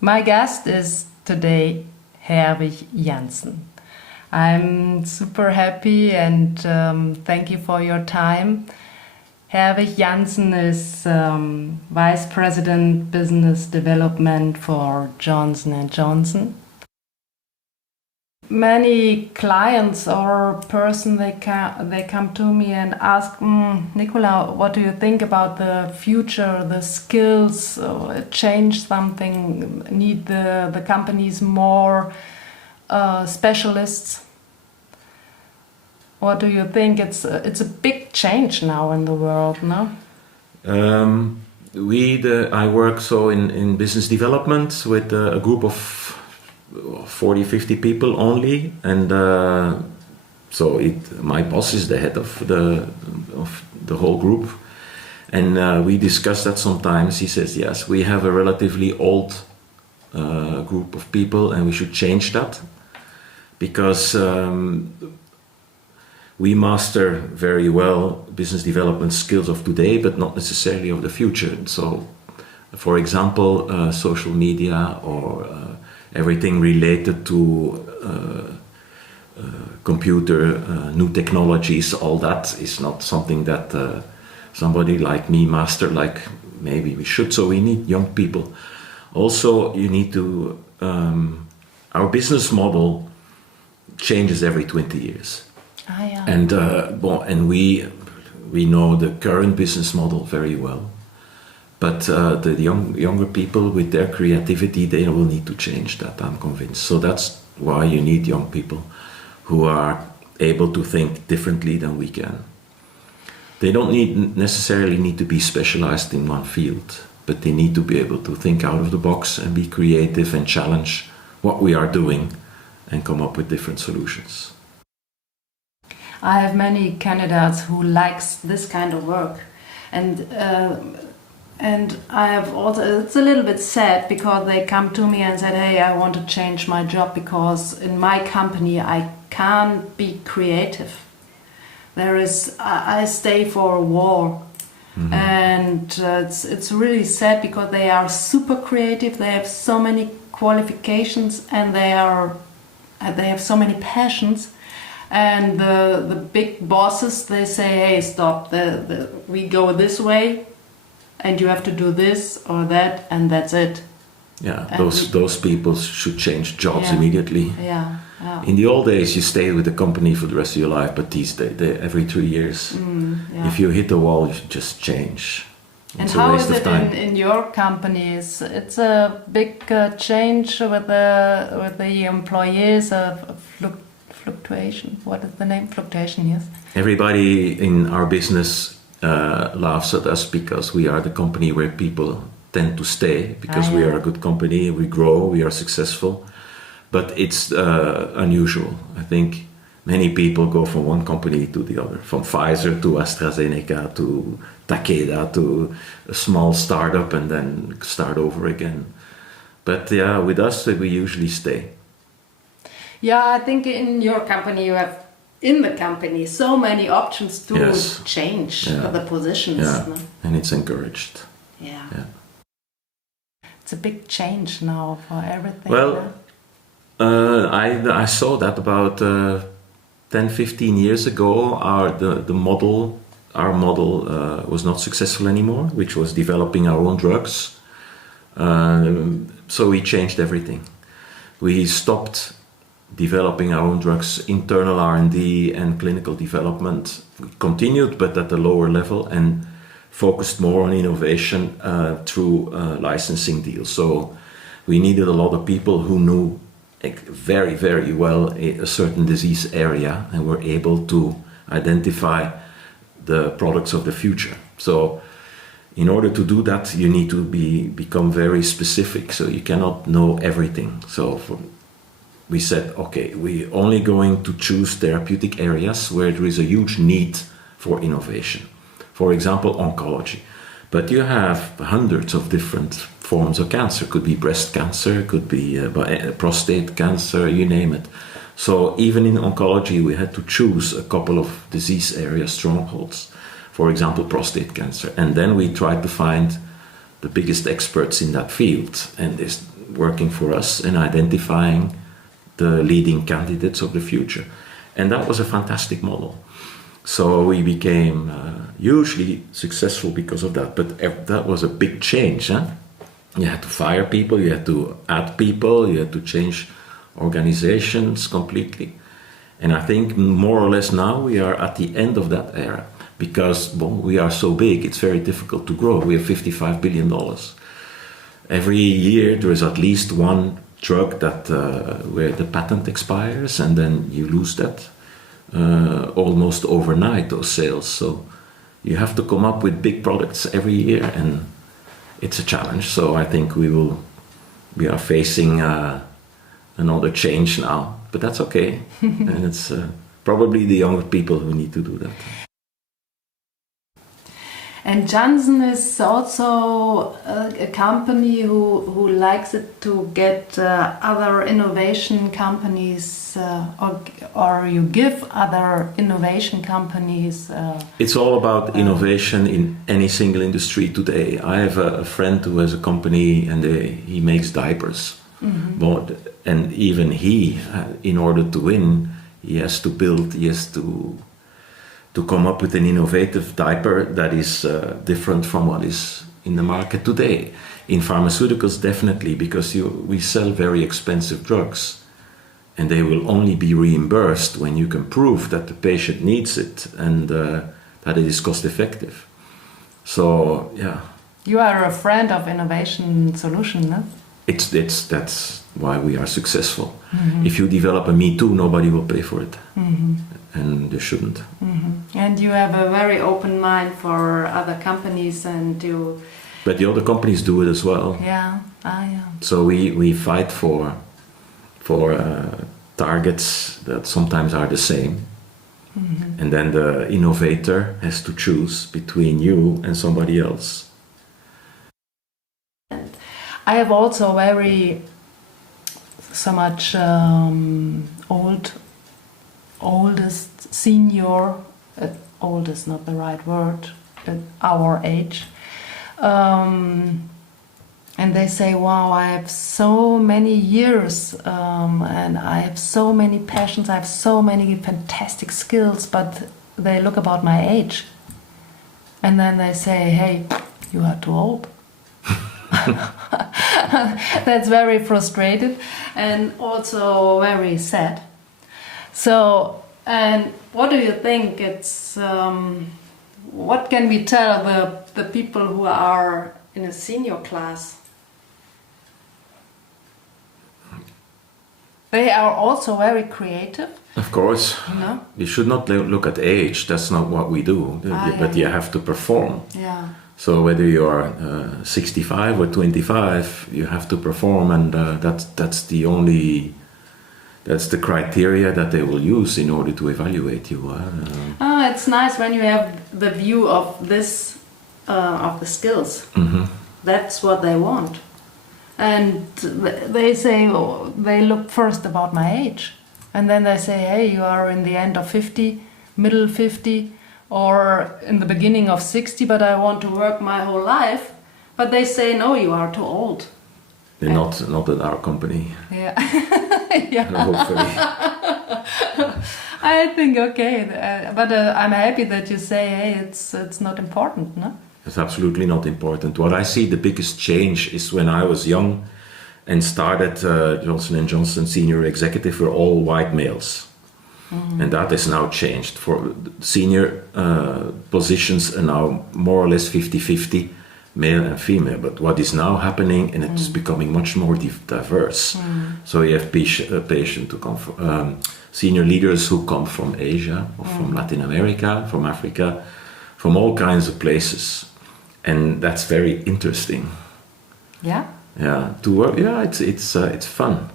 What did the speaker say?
My guest is today Herwig Janssen. I'm super happy and thank you for your time. Herwig Janssen is Vice President Business Development for Johnson&Johnson. Many clients or person they come to me and ask, Nicola, what do you think about the future, the skills, change something, need the companies more specialists? What do you think? It's a big change now in the world, no? I work in business development with a group of 40, 50 people only, and my boss is the head of the whole group, and we discuss that sometimes. He says, yes, we have a relatively old group of people and we should change that, because we master very well business development skills of today, but not necessarily of the future. So, for example, social media or everything related to computer, new technologies, all that is not something that somebody like me master like maybe we should. So we need young people. Also, you need to, our business model changes every 20 years. Ah, yeah. And we know the current business model very well. But the younger people with their creativity, they will need to change that, I'm convinced. So that's why you need young people who are able to think differently than we can. They don't necessarily need to be specialized in one field, but they need to be able to think out of the box and be creative and challenge what we are doing and come up with different solutions. I have many candidates who likes this kind of work, and I have also, it's a little bit sad because they come to me and said, hey, I want to change my job because in my company I can't be creative. I stay for a war. Mm-hmm. And it's really sad because they are super creative, they have so many qualifications and they have so many passions. And the big bosses, they say, hey, stop, we go this way, and you have to do this or that, and that's it. Yeah, those people should change jobs immediately. Yeah. In the old days, you stayed with the company for the rest of your life, but these days, every 3 years, if you hit the wall, you should just change. And how is it in your companies? It's a big change with the employees of fluctuation. What is the name? Fluctuation, yes. Everybody in our business laughs at us because we are the company where people tend to stay, because we are a good company, we grow, we are successful. But it's unusual. I think many people go from one company to the other, from Pfizer to AstraZeneca to Takeda to a small startup and then start over again. But yeah, with us, we usually stay. Yeah, I think in your company you have so many options to change the positions. Yeah, no? And it's encouraged. Yeah. It's a big change now for everything. Well, I saw that about 10, 15 years ago. Our model was not successful anymore, which was developing our own drugs. So we changed everything. We stopped developing our own drugs, internal R&D and clinical development. We continued, but at a lower level, and focused more on innovation through licensing deals. So we needed a lot of people who knew very, very well a certain disease area and were able to identify the products of the future. So in order to do that, you need to become very specific, so you cannot know everything. So we said, okay, we're only going to choose therapeutic areas where there is a huge need for innovation. For example, oncology. But you have hundreds of different forms of cancer. Could be breast cancer, could be prostate cancer, you name it. So even in oncology, we had to choose a couple of disease area strongholds. For example, prostate cancer. And then we tried to find the biggest experts in that field. And working for us and identifying the leading candidates of the future. And that was a fantastic model. So we became hugely successful because of that. But that was a big change. Huh? You had to fire people, you had to add people, you had to change organizations completely. And I think more or less now we are at the end of that era, because we are so big, it's very difficult to grow. We have $55 billion. Every year there is at least one drug that where the patent expires, and then you lose that almost overnight, those sales. So you have to come up with big products every year, and it's a challenge. So I think we are facing another change now, but that's okay. And it's probably the younger people who need to do that. And Johnson is also a company who likes it to get other innovation companies, or you give other innovation companies. It's all about innovation in any single industry today. I have a friend who has a company, and he makes diapers. Mm-hmm. And even he, in order to win, he has to come up with an innovative diaper that is different from what is in the market today. In pharmaceuticals, definitely, because we sell very expensive drugs, and they will only be reimbursed when you can prove that the patient needs it and that it is cost effective. So, yeah. You are a friend of innovation solution, no? That's why we are successful. Mm-hmm. If you develop a Me Too, nobody will pay for it. Mm-hmm. And they shouldn't. Mm-hmm. And you have a very open mind for other companies, and you... But the other companies do it as well. Yeah, yeah. So we fight for targets that sometimes are the same. Mm-hmm. And then the innovator has to choose between you and somebody else. I have also so much oldest senior, old is not the right word, at our age, and they say, wow, I have so many years, and I have so many passions, I have so many fantastic skills, but they look about my age, and then they say, hey, you are too old. That's very frustrated and also very sad. So, and what do you think? It's what can we tell the people who are in a senior class? They are also very creative. Of course. No? You should not look at age. That's not what we do. But you have to perform. Yeah. So whether you are 65 or 25, you have to perform, and that's the criteria that they will use in order to evaluate you. It's nice when you have the view of this, of the skills. Mm-hmm. That's what they want, and they say they look first about my age, and then they say, hey, you are in the end of 50, middle 50. Or in the beginning of 60, but I want to work my whole life. But they say, no, you are too old. They're not at our company. Yeah. Yeah. Hopefully. I think, okay. But I'm happy that you say, hey, it's not important, no? It's absolutely not important. What I see the biggest change is when I was young and started Johnson&Johnson senior executive, were all white males. Mm-hmm. And that has now changed. For senior positions are now more or less 50-50, male and female. But what is now happening, and it's becoming much more diverse. So you have patient who come from, senior leaders who come from Asia, or from Latin America, from Africa, from all kinds of places. And that's very interesting. Yeah? Yeah, to work, yeah, it's fun.